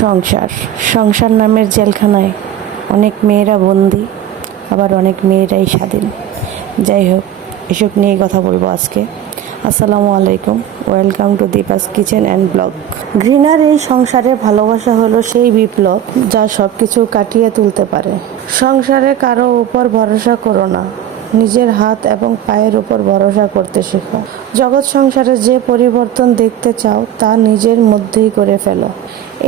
সংসার সংসার নামের জেলখানায় অনেক মেয়েরা বন্দি, আবার অনেক মেয়েরাই স্বাধীন। যাই হোক, এসব নিয়েই কথা বলবো আজকে। আসসালামু আলাইকুম, welcome to Deepa's kitchen and blog. ঘৃণার এই সংসারে ভালোবাসা হলো সেই বিপ্লব যা সব কিছু কাটিয়ে তুলতে পারে। সংসারে কারো উপর ভরসা করো না, নিজের হাত এবং পায়ের উপর ভরসা করতে শেখো। জগৎ সংসারে যে পরিবর্তন দেখতে চাও তা নিজের মধ্যেই করে ফেলো।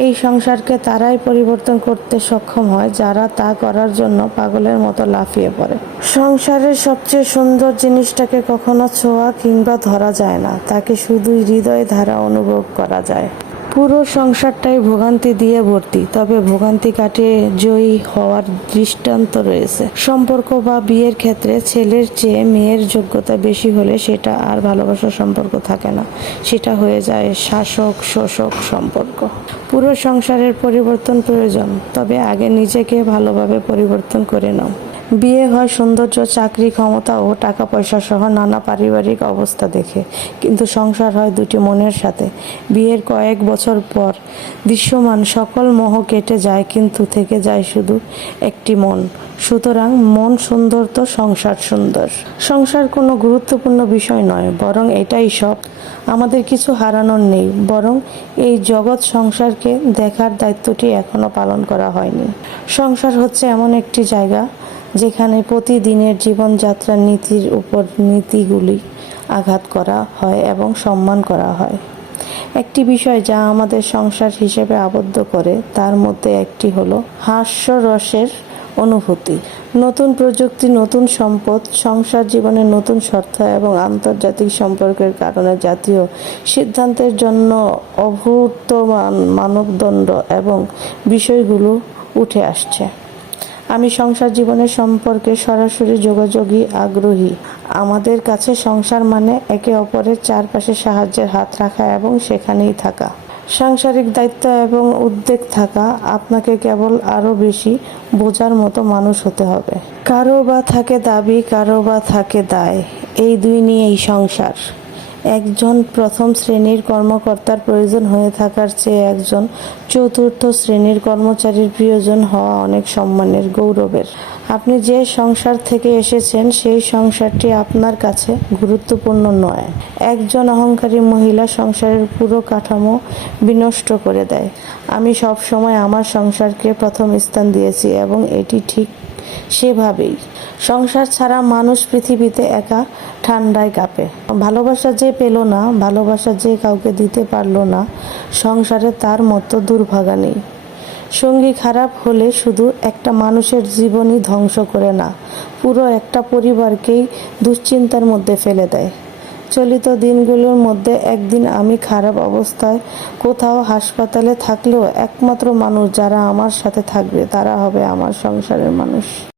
এই সংসারকে তারাই পরিবর্তন করতে সক্ষম হয় যারা তা করার জন্য পাগলের মতো লাফিয়ে পড়ে। সংসারের সবচেয়ে সুন্দর জিনিসটাকে কখনো ছোঁয়া কিংবা ধরা যায় না, তাকে শুধুই হৃদয় ধারা অনুভব করা যায়। পুরো সংসারটাই ভোগান্তি দিয়ে ভর্তি, তবে ভোগান্তি কাটিয়ে জয়ী হওয়ার দৃষ্টান্ত রয়েছে। সম্পর্ক বা বিয়ের ক্ষেত্রে ছেলের চেয়ে মেয়ের যোগ্যতা বেশি হলে সেটা আর ভালোবাসার সম্পর্ক থাকে না, সেটা হয়ে যায় শাসক শোষক সম্পর্ক। পুরো সংসারের পরিবর্তন প্রয়োজন, তবে আগে নিজেকে ভালোভাবে পরিবর্তন করে নাও। বিয়ে হয় সৌন্দর্য, চাকরি, ক্ষমতা ও টাকা পয়সা সহ নানা পারিবারিক অবস্থা দেখে, কিন্তু সংসার হয় দুটি মনের সাথে। বিয়ের কয়েক বছর পর দৃশ্যমান সকল মোহ কেটে যায়, কিন্তু থেকে যায় শুধু একটি মন। সুতরাং মন সুন্দর তো সংসার সুন্দর। সংসার কোনো গুরুত্বপূর্ণ বিষয় নয়, বরং এটাই সব। আমাদের কিছু হারানোর নেই, বরং এই জগৎ সংসারকে দেখার দায়িত্বটি এখনো পালন করা হয়নি। সংসার হচ্ছে এমন একটি জায়গা যেখানে প্রতিদিনের জীবনযাত্রার নীতির উপর নীতিগুলি আঘাত করা হয় এবং সম্মান করা হয়। একটি বিষয় যা আমাদের সংসার হিসেবে আবদ্ধ করে, তার মধ্যে একটি হলো হাস্যরসের অনুভূতি। নতুন প্রযুক্তি, নতুন সম্পদ, সংসার জীবনের নতুন শর্ত এবং আন্তর্জাতিক সম্পর্কের কারণে জাতীয় সিদ্ধান্তের জন্য অভূতপূর্ব মানদণ্ড এবং বিষয়গুলো উঠে আসছে। আমি সংসার জীবনের সম্পর্কে সরাসরি যোগাযোগই আগ্রহী। আমাদের কাছে সংসার মানে একে অপরের চারপাশে সাহায্যের হাত রাখা এবং সেখানেই থাকা। সাংসারিক দায়িত্ব এবং উদ্বেগ থাকা। আপনাকে কেবল আরও বেশি বোঝার মতো মানুষ হতে হবে। কারো বা থাকে দাবি, কারো বা থাকে দায়, এই দুই নিয়েই সংসার। একজন প্রথম শ্রেণীর কর্মকর্তার প্রয়োজন হয়ে থাকার চেয়ে একজন চতুর্থ শ্রেণীর কর্মচারীর প্রয়োজন হওয়া অনেক সম্মানের, গৌরবের। আপনি যে সংসার থেকে এসেছেন সেই সংসারটি আপনার কাছে গুরুত্বপূর্ণ নয়। একজন অহংকারী মহিলা সংসারের পুরো কাঠামো বিনষ্ট করে দেয়। আমি সব সময় আমার সংসারকে প্রথম স্থান দিয়েছি এবং এটি ঠিক সেভাবেই। সংসার ছাড়া মানুষ পৃথিবীতে একা ঠান্ডায় কাঁপে। ভালোবাসা যে পেল না, ভালোবাসা যে কাউকে দিতে পারল না, সংসারে তার মতো দুর্ভাগা নেই। সঙ্গী খারাপ হলে শুধু একটা মানুষের জীবনই ধ্বংস করে না, পুরো একটা পরিবারকেই দুশ্চিন্তার মধ্যে ফেলে দেয়। চলিত দিনগুলোর মধ্যে একদিন আমি খারাপ অবস্থায় কোথাও হাসপাতালে থাকলেও একমাত্র মানুষ যারা আমার সাথে থাকবে তারা হবে আমার সংসারের মানুষ।